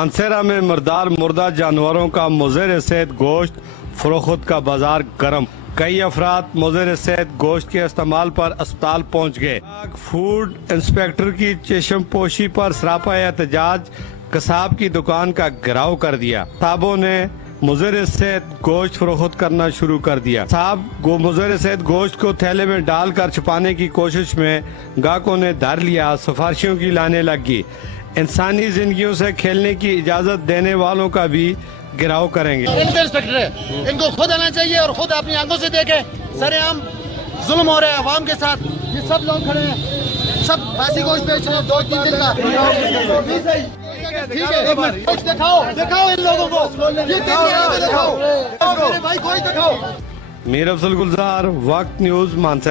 मानसेरा में मर्दार मुर्दा जानवरों का मुज़र सेहत गोश्त फरोख्त का बाजार गर्म। कई अफराद मुज़र सेहत गोश्त के इस्तेमाल पर अस्पताल पहुंच गए। फूड इंस्पेक्टर की चश्मपोशी पर सरापा एहतजाज, कसाब की दुकान का घेराव कर दिया। कसाबों ने मुज़र सेहत गोश्त फरोख्त करना शुरू कर दिया। साहब मुज़र सेहत गोश्त को थैले में डालकर छुपाने की कोशिश में गाहकों ने धर लिया, सिफारिशों की लाने लगी। इंसानी जिंदगियों से खेलने की इजाजत देने वालों का भी गिराव करेंगे। इंस्पेक्टर है, इनको खुद आना चाहिए और खुद अपनी आंखों से देखें सरेआम जुल्म हो रहा है अवाम के साथ। ये सब लोग खड़े हैं, सब बासी गोश्त बेच रहे हैं 2-3 दिन का। ठीक है, एक मिनट गोश्त दिखाओ इन लोगों को, ये दिखाओ मेरे भाई, गोश्त दिखाओ। मीर अफजल गुलजार, वक्त न्यूज़, मानसर।